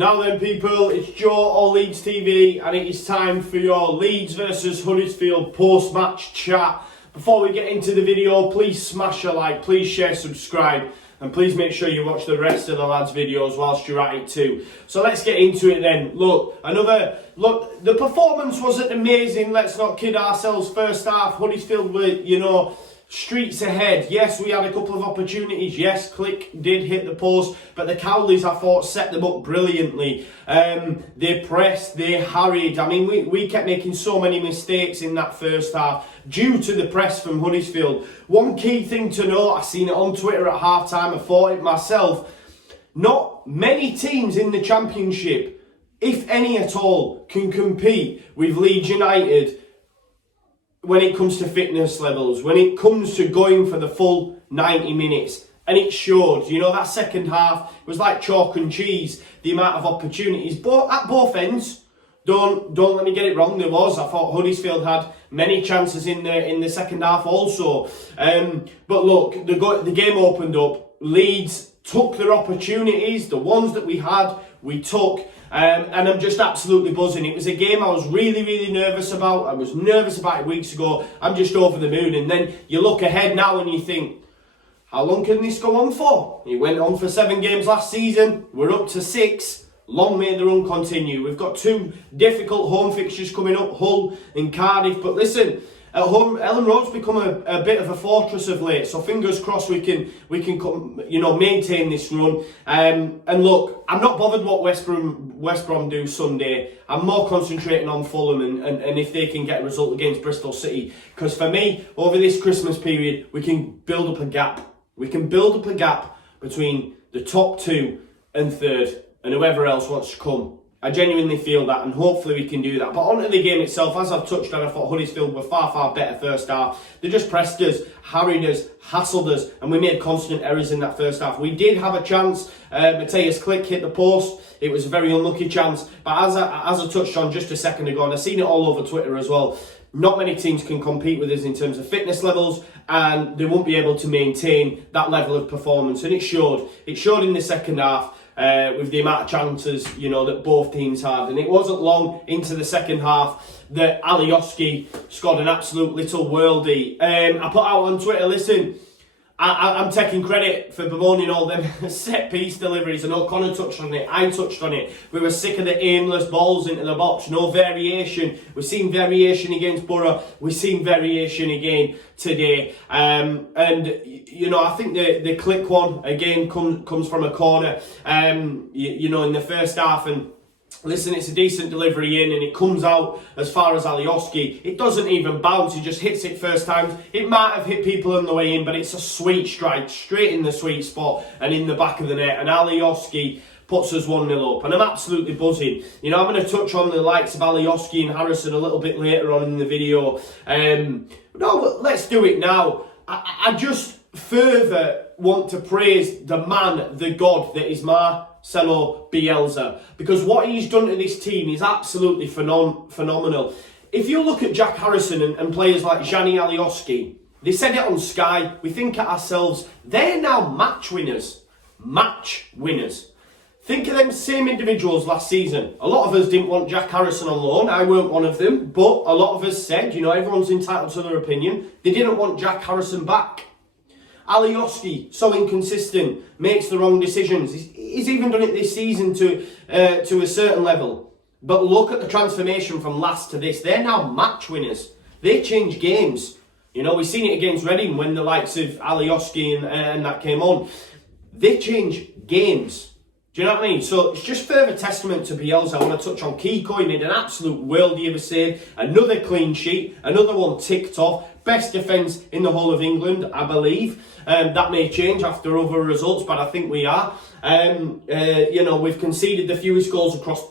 Now then people, it's Joe or Leeds TV and it is time for your Leeds versus Huddersfield post-match chat. Before we get into the video, please smash a like, please share, subscribe, and please make sure you watch the rest of the lads' videos whilst you're at it too. So let's get into it then. Look, the performance wasn't amazing, let's not kid ourselves. First half, Huddersfield were, streets ahead. Yes, we had a couple of opportunities. Yes, Click did hit the post, but the Cowleys, I thought, set them up brilliantly. They pressed, they harried. I mean, we kept making so many mistakes in that first half due to the press from Huddersfield. One key thing to note, I seen it on Twitter at half-time, I thought it myself, not many teams in the Championship, if any at all, can compete with Leeds United when it comes to fitness levels, when it comes to going for the full 90 minutes. And it showed, that second half was like chalk and cheese, the amount of opportunities, but at both ends. Don't let me get it wrong, there was. I thought Huddersfield had many chances in the second half also. But look, the game opened up. Leeds took their opportunities, the ones that we had, we took. And I'm just absolutely buzzing. It was a game I was really, really nervous about. I was nervous about it weeks ago. I'm just over the moon. And then you look ahead now and you think, how long can this go on for? It went on for 7 games last season. We're up to 6. Long may the run continue. We've got 2 difficult home fixtures coming up, Hull and Cardiff. But listen, at home, Ellen Road's become a bit of a fortress of late. So fingers crossed we can maintain this run. And look, I'm not bothered what West Brom do Sunday. I'm more concentrating on Fulham and if they can get a result against Bristol City. Because for me, over this Christmas period, we can build up a gap. We can build up a gap between the top 2 and 3rd and whoever else wants to come. I genuinely feel that, and hopefully we can do that. But onto the game itself, as I've touched on, I thought Huddersfield were far, far better first half. They just pressed us, harried us, hassled us, and we made constant errors in that first half. We did have a chance. Matthias Click hit the post. It was a very unlucky chance. But as I touched on just a second ago, and I've seen it all over Twitter as well, not many teams can compete with us in terms of fitness levels, and they won't be able to maintain that level of performance. And it showed. It showed in the second half. With the amount of chances, that both teams had. And it wasn't long into the second half that Alioski scored an absolute little worldie. I put out on Twitter, listen, I'm taking credit for bemoaning all them set-piece deliveries. I know Conor touched on it, I touched on it. We were sick of the aimless balls into the box, no variation. We've seen variation against Borough, we've seen variation again today. I think the Click one, again, comes from a corner, in the first half. And listen, it's a decent delivery in and it comes out as far as Alioski. It doesn't even bounce, he just hits it first time. It might have hit people on the way in, but it's a sweet strike, straight in the sweet spot and in the back of the net. And Alioski puts us 1-0 up. And I'm absolutely buzzing. I'm going to touch on the likes of Alioski and Harrison a little bit later on in the video. But let's do it now. I just further want to praise the man, the god that is Marcelo Bielsa, because what he's done to this team is absolutely phenomenal. If you look at Jack Harrison and players like Gianni Alioski, they said it on Sky, we think at ourselves, they're now match winners. Match winners. Think of them same individuals last season. A lot of us didn't want Jack Harrison on loan. I weren't one of them, but a lot of us said, everyone's entitled to their opinion. They didn't want Jack Harrison back. Alioski, so inconsistent, makes the wrong decisions. He's even done it this season to a certain level. But look at the transformation from last to this. They're now match winners. They change games. We've seen it against Reading when the likes of Alioski and that came on. They change games. Do you know what I mean? So it's just further testament to Bielsa. I want to touch on Kiko. He made an absolute worldie of a save. Another clean sheet. Another one ticked off. Best defence in the whole of England, I believe. That may change after other results, but I think we are. We've conceded the fewest goals across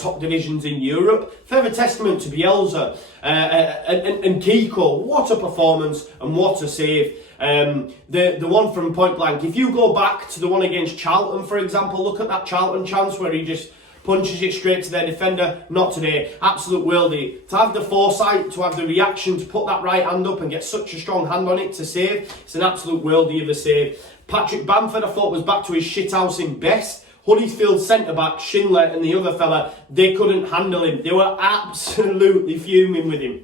top divisions in Europe. Further testament to Bielsa and Kiko. What a performance and what a save. The one from point blank. If you go back to the one against Charlton, for example, look at that Charlton chance where he just punches it straight to their defender. Not today. Absolute worldie. To have the foresight, to have the reaction, to put that right hand up and get such a strong hand on it to save. It's an absolute worldie of a save. Patrick Bamford, I thought, was back to his shithouse in best. Huddersfield centre-back, Schindler, and the other fella, they couldn't handle him. They were absolutely fuming with him.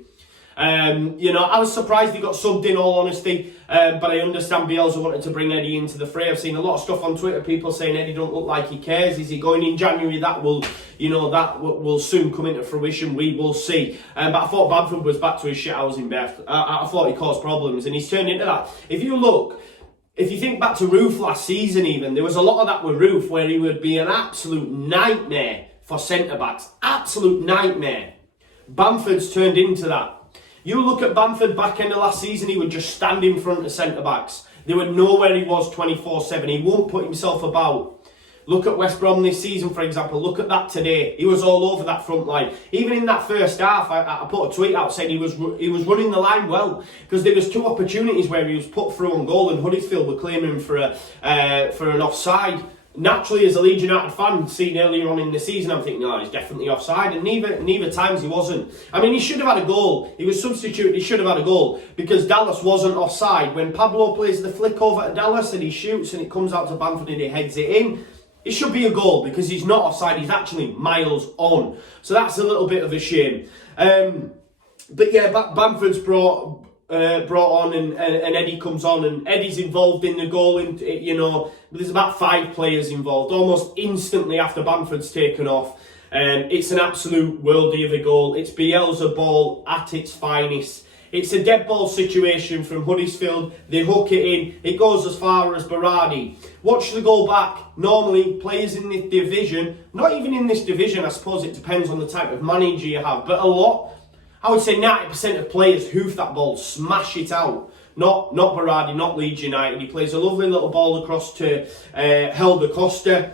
You know, I was surprised he got subbed in, all honesty, but I understand Bielsa wanted to bring Eddie into the fray. I've seen a lot of stuff on Twitter, people saying Eddie don't look like he cares. Is he going in January? That will, you know, that will soon come into fruition. We will see. But I thought Bamford was back to his shithousing Beth. I thought he caused problems, and he's turned into that. If you think back to Roof last season even, there was a lot of that with Roof where he would be an absolute nightmare for centre-backs. Absolute nightmare. Bamford's turned into that. You look at Bamford back end of last season, he would just stand in front of centre-backs. They would know where he was 24/7. He won't put himself about. Look at West Brom this season, for example. Look at that today. He was all over that front line. Even in that first half, I put a tweet out saying he was running the line well, because there was 2 opportunities where he was put through on goal and Huddersfield were claiming him for an offside. Naturally, as a Leeds United fan, seen earlier on in the season, I'm thinking, no, he's definitely offside, and neither times he wasn't. I mean, he should have had a goal. He was substituted, he should have had a goal, because Dallas wasn't offside. When Pablo plays the flick over to Dallas and he shoots and it comes out to Bamford and he heads it in, it should be a goal, because he's not offside, he's actually miles on. So that's a little bit of a shame. But yeah, Bamford's brought on and Eddie comes on, and Eddie's involved in the goal, and you know, there's about 5 players involved almost instantly after Bamford's taken off. It's an absolute worldie of a goal. It's Bielsa ball at its finest. It's a dead ball situation from Huddersfield. They hook it in. It goes as far as Berardi. Watch the goal back. Normally, players in this division, not even in this division, I suppose it depends on the type of manager you have, but a lot, I would say 90% of players hoof that ball, smash it out. Not Berardi, not Leeds United. He plays a lovely little ball across to Helder Costa.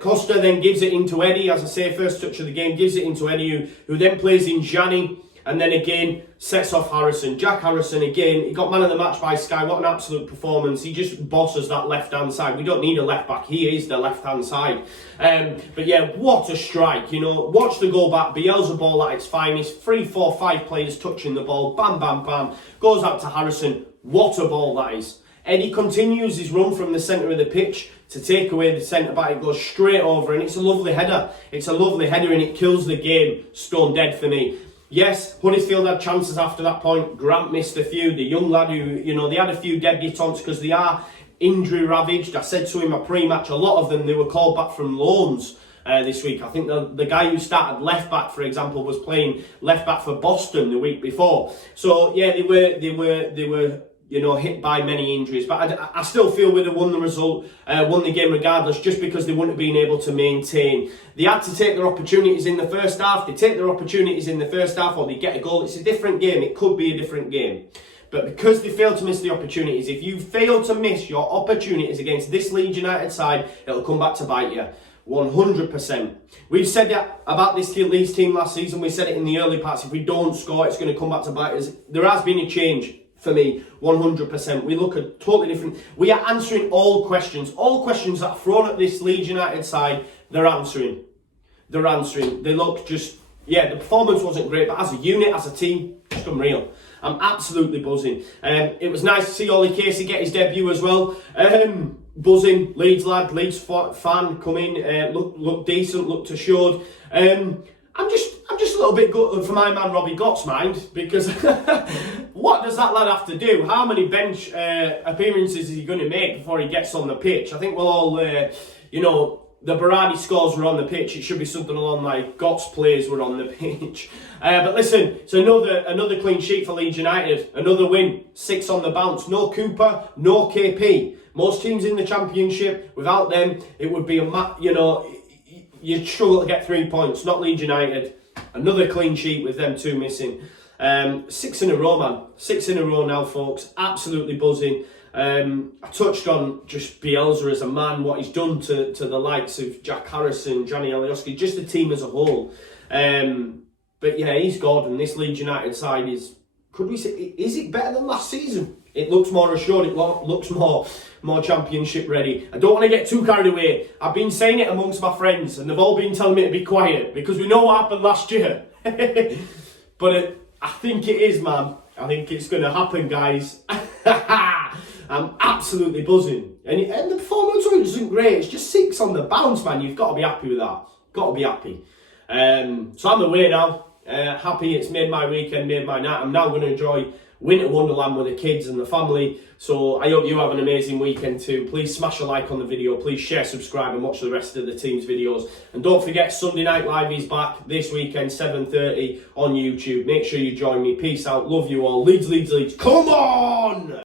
Costa then gives it into Eddie, as I say, first touch of the game, gives it into Eddie, who then plays in Gianni, and then again sets off Harrison. Jack Harrison again, he got man of the match by Sky. What an absolute performance. He just bosses that left-hand side. We don't need a left-back, he is the left-hand side. But yeah, what a strike, you know. Watch the goal back, Bielsa ball at its finest. 3, 4, 5 players touching the ball, bam, bam, bam. Goes out to Harrison, what a ball that is. Eddie continues his run from the centre of the pitch to take away the centre-back. It goes straight over, and it's a lovely header. It's a lovely header, and it kills the game, stone dead for me. Yes, Huddersfield had chances after that point. Grant missed a few. The young lad who, you know, they had a few debutants because they are injury ravaged. I said to him a pre-match, a lot of them, they were called back from loans this week. I think the guy who started left back, for example, was playing left back for Boston the week before. So yeah, they were you know, hit by many injuries. But I still feel we'd have won the result, won the game regardless, just because they wouldn't have been able to maintain. They had to take their opportunities in the first half. They take their opportunities in the first half, or they get a goal. It's a different game. It could be a different game. But because they failed to miss the opportunities, if you fail to miss your opportunities against this Leeds United side, it'll come back to bite you. 100%. We've said that about this Leeds team last season. We said it in the early parts. If we don't score, it's going to come back to bite us. There has been a change. For me, 100%. We look at totally different. We are answering all questions that are thrown at this Leeds United side. They're answering. They look just, yeah, the performance wasn't great, but as a unit, as a team, just unreal. I'm absolutely buzzing. It was nice to see Ollie Casey get his debut as well. Buzzing, Leeds lad, Leeds fan, come in, look decent, looked assured. I'm just a little bit gutted for my man Robbie Gott's mind, because what does that lad have to do? How many bench appearances is he going to make before he gets on the pitch? I think we'll all, you know, the Berardi scores were on the pitch. It should be something along like Gott's players were on the pitch. But listen, it's another clean sheet for Leeds United. Another win, 6 on the bounce. No Cooper, no KP. Most teams in the Championship, without them, it would be you know, you'd struggle to get 3 points. Not Leeds United. Another clean sheet with them 2 missing. 6 in a row, man. 6 in a row now, folks. Absolutely buzzing. I touched on just Bielsa as a man, what he's done to the likes of Jack Harrison, Johnny Alioski, just the team as a whole. But yeah, he's God, and this Leeds United side is, could we say, is it better than last season? It looks more assured, it looks more Championship ready. I don't want to get too carried away. I've been saying it amongst my friends, and they've all been telling me to be quiet, because we know what happened last year. But I think it is, man. I think it's going to happen, guys. I'm absolutely buzzing. And the performance wasn't great. It's just 6 on the bounce, man. You've got to be happy with that. Got to be happy. So I'm away now. Happy it's made my weekend, made my night. I'm now going to enjoy Winter Wonderland with the kids and the family. So I hope you have an amazing weekend too. Please smash a like on the video. Please share, subscribe and watch the rest of the team's videos. And don't forget, Sunday Night Live is back this weekend, 7:30 on YouTube. Make sure you join me. Peace out. Love you all. Leeds, Leeds, Leeds. Come on!